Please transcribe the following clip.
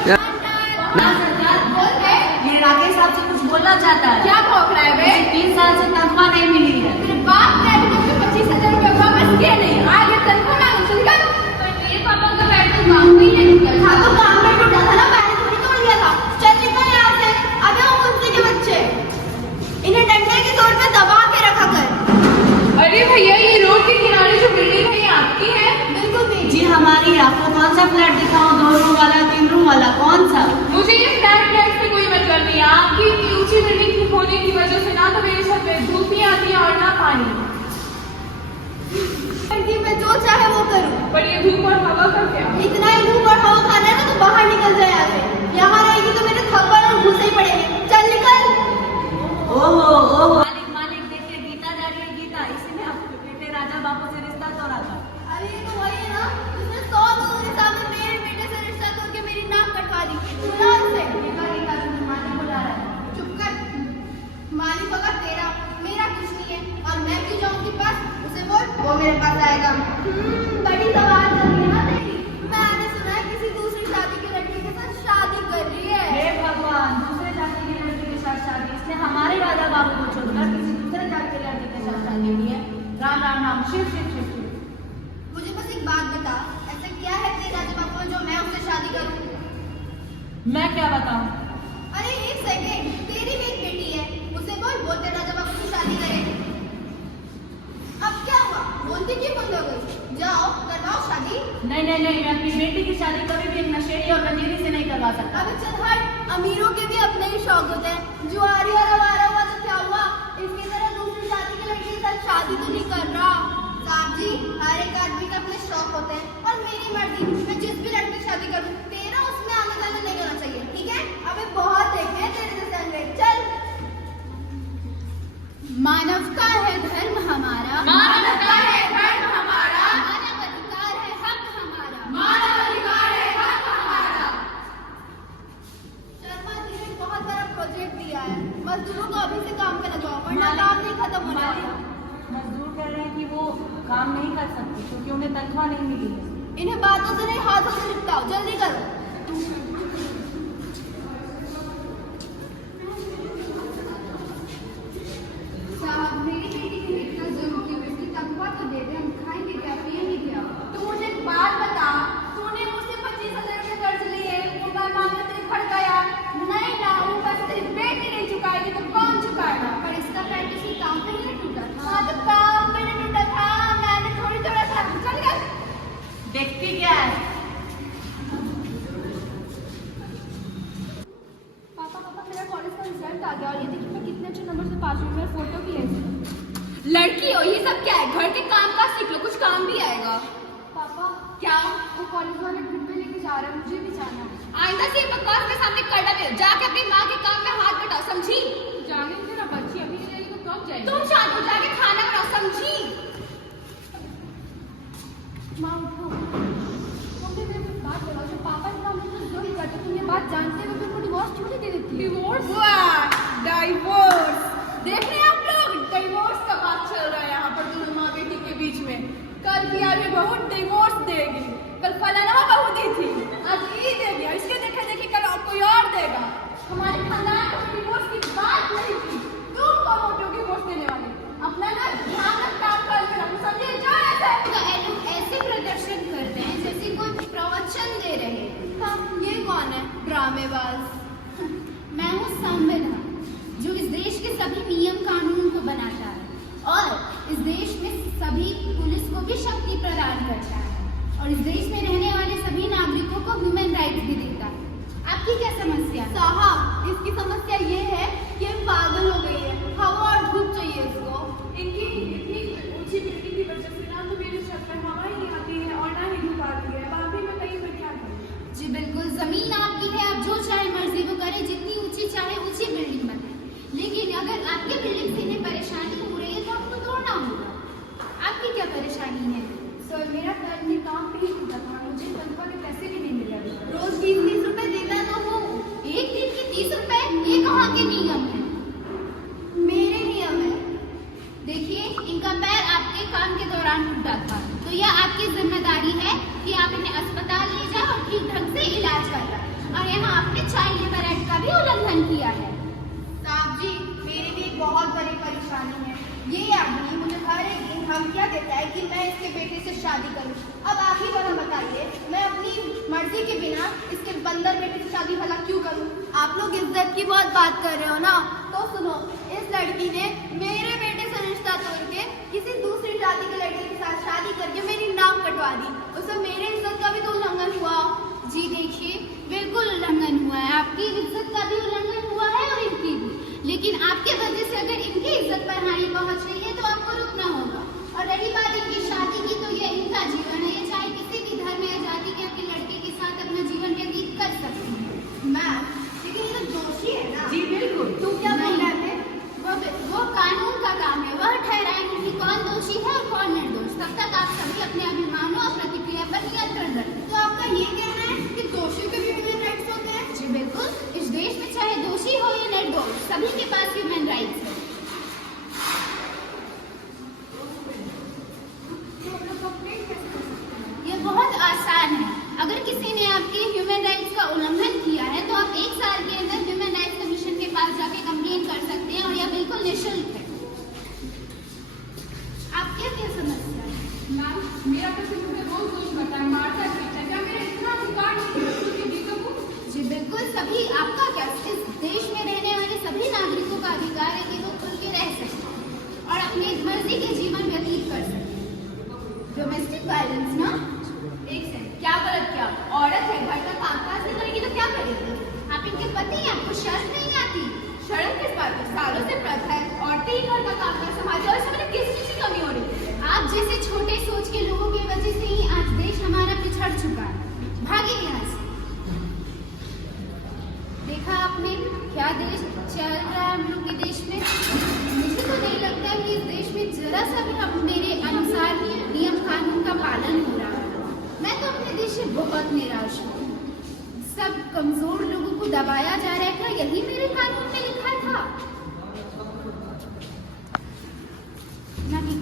ये राकेश साहब से कुछ बोलना चाहता है। क्या भौंक रहा है बे? 3 साल से तनख्वाह नहीं मिली है। तेरे बाप ने अभी तक 25,000 रुपए वापस किए नहीं। आगे तनख्वाह मांगो, चल कर। पर मेरे पापा का पैर तो काम में ही नहीं निकल हाँ तो काम में टूटा था ना, मैंने थोड़ी तोड़ दिया था। चल निकल यहाँ से। अबे वो मुंशी के बच्चे, इन्हें डंडे की तोड़ पे दबा के रखा कर। अरे भैया, ये रोड के किनारे जो बिल्डिंग है ये आपकी है? बिल्कुल नहीं जी हमारी। आपको कौन सा फ्लैट दिखाऊं? 2 रूम वाला, 3 रूम वाला, कौन सा? मुझे ये फ्लैट से कोई मतलब नहीं है। आपकी इतनी ऊंची बिल्डिंग होने की वजह से ना तो मेरे छत पे धूप नहीं आती है और ना पानी। मैं जो चाहे वो करूँ। पर ये धूप और हवा का क्या? इतना ही धूप और हवा खाना है ना तो बाहर निकल जाए यहाँ से। यहाँ रहेगी तो मेरे थप्पड़ और घूसे ही पड़ेंगे। चल निकल। ओहो ओहो। मालिक मालिक देखिए, गीता जा रही है। गीता इसी ने अपने बेटे राजा बाबू से रिश्ता तोड़ा था। अरे ये तो वही है ना जिसने 100 लोगों के सामने मेरे बेटे से रिश्ता तोड़ के मेरी नाक कटवा दी। सुना उसे? गीता तुझे मालिक बुला रहा है। चुप कर। मालिक होगा तेरा, मेरा कुछ नहीं है। और मैं क्यों जाऊँ उसके पास? उसे बोल, वो मेरे पास आएगा। बड़ी सवाल चल रही है ना तेरी। मैंने सुना है किसी दूसरी शादी के लड़के के साथ शादी कर रही है। हे भगवान, दूसरे जाति के लड़के के साथ शादी? इसने हमारे राजा बाबू को छोड़कर किसी दूसरे जाति के लड़के के साथ शादी की है। राम राम राम, शिव शिव शिव शिव। मुझे बस एक बात बता, ऐसा क्या है तेरे राजा बाबू में जो मैं उससे शादी करूं? मैं क्या बताऊं? अरे एक सेकंड, तेरी भी एक बेटी है, उसे बोल वो तेरे राजा बाबू से शादी करे। अब क्या हुआ? बोलती क्यों बंद हो गई? जाओ करवाओ शादी। नहीं नहीं नहीं, मैं अपनी बेटी की शादी कभी भी एक नशेड़ी और रंगीली से नहीं करवा सकता। अबे चल हट, अमीरों के भी अपने ही शौक होते हैं। जुआरी और आवारा हुआ तो क्या हुआ? इसकी तरह दूसरी जाति के लड़के के साथ शादी तो नहीं कर रहा। साहब जी, हर एक आदमी के अपने शौक होते हैं और मेरी मर्जी, मैं जिस भी लड़के से शादी करूं, तेरा उसमें आना जाना नहीं होना चाहिए, ठीक है? अबे बहुत देखे हैं तेरे जैसे अंग्रेज। चल। मानवता है धर्म हमारा, मानवता है धर्म हमारा, मानव अधिकार है हक हमारा, मानव अधिकार है हक हमारा। शर्मा जी ने बहुत बड़ा प्रोजेक्ट दिया है, मजदूरों को अभी से काम पे लगाओ वरना काम नहीं खत्म होने वाला। मजदूर कह रहे हैं कि वो काम नहीं कर सकते क्योंकि उन्हें तनख्वाह नहीं मिली है। इन्हें बातों से नहीं हाथों से निपटाओ, जल्दी करो। साहब, मेरी बेटी की इतना जरूरी है, इसकी तनख्वाह तो दे दे, हम खाएंगे क्या पिएंगे क्या? तू मुझे एक बात बता, तूने मुझसे 25,000 रुपए कर्ज लिए, वो मैं मांगने तेरे खड़ गया। नहीं ना, वो पैसे तेरी बेटी नहीं चुकाएगी तो कौन चुकाएगा? पर इसका पैर किसी काम पे नहीं टूटा था। हाँ तो काम पे नहीं टूटा था, मैंने थोड़ी तोड़ा था। चल गया। देखती क्या है? पापा मेरा कॉलेज का रिजल्ट आ गया और ये देखिए मैं कितने अच्छे नंबर से पास हुई। मेरा फोटो भी है इसमें। लड़की हो, ये सब क्या है? घर के काम काज सीख लो, कुछ काम भी आएगा। पापा क्या? वो कॉलेज वाले ट्रिप पे लेके जा रहे हैं, मुझे भी जाना है। आइंदा से बकवास के सामने कड़ा ले, जाके अपनी माँ के काम में हाथ बटाओ, समझी? जाने दे ना बच्ची, अभी नहीं जाएगी तो कब जाएगी? तुम शादी हो जाके खाना बनाओ, समझी? माँ उठो, मुझे मेरी बात बताओ, जो पापा इतना मुझे जरूर करते, तुम ये बात जानते हुए भी उनको डिवोर्स क्यों नहीं दे देती? डिवोर्स? डाइवोर्स। देख रहे हैं आप लोग, डिवोर्स का बात चल रहा है यहाँ पर दोनों माँ बेटी के बीच में। कल की आगे बहू डिवोर्स देगी, कल फलाना बहू दी थी, आज ये देगी, इसके देखे देखे कल और कोई और देगा। हमारे खानदान में डिवोर्स की बात नहीं थी, तुम कौन होते हो डिवोर्स देने वाले? अपना ना ध्यान रख, काम कर रखो, समझे? जाओ ऐसे। ऐसे प्रदर्शन करते हैं जैसे कोई प्रवचन दे रहे हैं। हाँ, ये कौन है ड्रामेबाज? मैं हूँ संविधान, जो इस देश के सभी नियम कानून को बनाता है और इस देश में सभी पुलिस को भी शक्ति प्रदान करता है और इस देश में रहने वाले सभी नागरिकों को ह्यूमन राइट्स भी देता है। आपकी क्या समस्या? साहब, इसकी समस्या ये है कि ये पागल हो गई है, हवा और धूप चाहिए इसको। इनकी इतनी ऊंची बिल्डिंग की वजह से ना तो मेरे छत पर हवा ही नहीं आती है और ना ही धूप आती है। अब अभी मैं कहीं पर क्या करूँ? जी बिल्कुल, जमीन आपकी है, आप जो चाहे मर्जी वो करें, जितनी ऊंची चाहे ऊंची बिल्डिंग बनाए। लेकिन अगर आपके बिल्डिंग से इन्हें परेशानी हो रही है तो आपको तोड़ना होगा। आपकी क्या परेशानी है? सर, मेरा पैर में काम पे ही टूटा था, मुझे तनख्वाह के पैसे भी नहीं मिले अभी तक। रोज 20-30 रुपए देता तो हो, एक दिन की 30 रुपए, ये कहाँ के नियम है? मेरे नियम है। देखिए, इनका पैर आपके काम के दौरान टूटा था, तो यह आपकी जिम्मेदारी है कि आप इन्हें अस्पताल ले जाओ और ठीक ढंग से इलाज करवाएं। और चाइल्ड लेबर एक्ट का भी उल्लंघन किया है। साहब जी, मेरी भी एक बहुत बड़ी परेशानी है। ये आदमी मुझे हर एक दिन धमकियाँ देता है कि मैं इसके बेटे से शादी करूं। अब आप ही जरा बताइए, मैं अपनी मर्जी के बिना इसके बंदर बेटे से शादी भला क्यों करूं? आप लोग इज्जत की बहुत बात कर रहे हो ना, तो सुनो, इस लड़की ने मेरे बेटे से रिश्ता तोड़ के किसी दूसरी जाति के लड़के के साथ शादी करके मेरी नाक कटवा दी। उससे मेरे इज्जत का भी तो उल्लंघन हुआ। जी देखिए, बिल्कुल उल्लंघन हुआ है, आपकी इज्जत का भी उल्लंघन हुआ है और इनकी भी। लेकिन आपके वजह से अगर इनकी इज्जत पर हानि पहुंच रही है तो आपको रुकना होगा। और रही बात इनकी शादी की, तो ये इनका जीवन है, ये चाहे किसी भी धर्म या जाति के अपने लड़के के साथ अपना जीवन व्यतीत कर सकती है। मैम, लेकिन ये तो दोषी है ना? जी बिल्कुल। तुम क्या बोल रहे थे? वो कानून का काम है, वह ठहराएंगे कि कौन दोषी है और कौन निर्दोष। तब तक आप सभी अपने अभिमानों और प्रतिक्रिया पर नियंत्रण रखें। तो आपका ये कहना है कि दोषियों के भी ह्यूमन राइट्स होते हैं? जी बिल्कुल, इस देश में चाहे दोषी हो या निर्दोष, सभी के पास ह्यूमन राइट्स है। ये बहुत आसान है। अगर किसी ने आपके ह्यूमन राइट्स का उल्लंघन किया है तो आप 1 साल के अंदर ह्यूमन राइट्स कमीशन के पास जाके कंप्लेन कर सकते हैं और यह बिल्कुल निःशुल्क है। आपके क्या समस्या है? मैम, मेरा पति मुझे रोज रोज बताया, मारता है, पीटता है। क्या मेरा इतना अधिकार नहीं है उसके बीवी को? जी बिल्कुल, सभी आपका क्या, इस देश में रहने वाले सभी नागरिकों का अधिकार है कि वो खुल के रह सकें और अपनी मर्जी के जीवन व्यतीत कर सकें। डोमेस्टिक वायलेंस ना, एक सेकंड, क्या गलत किया? औरत है, घर का कामकाज नहीं करेगी तो क्या करेगी? आप इनके पति हैं, आपको शर्म नहीं आती? शर्म किस बात की? सालों से प्रथा है, औरतें ही घर का कामकाज संभालती हैं और इसमें मतलब किस चीज की कमी हो रही है? आप जैसे छोटे सोच के लोगों की वजह से ही आज देश हमारा पिछड़ चुका है। भागे यहाँ से। देखा आपने क्या देश चल रहा है हम लोग के देश में? मुझे तो नहीं लगता कि इस देश में जरा सा भी हम मेरे अनुसार नियम कानून का पालन हो रहा है। मैं तो अपने देश से बहुत निराश हूँ। सब कमजोर लोगों को दबाया जा रहा है, क्या यही मेरे कानून में लिखा था? ना कि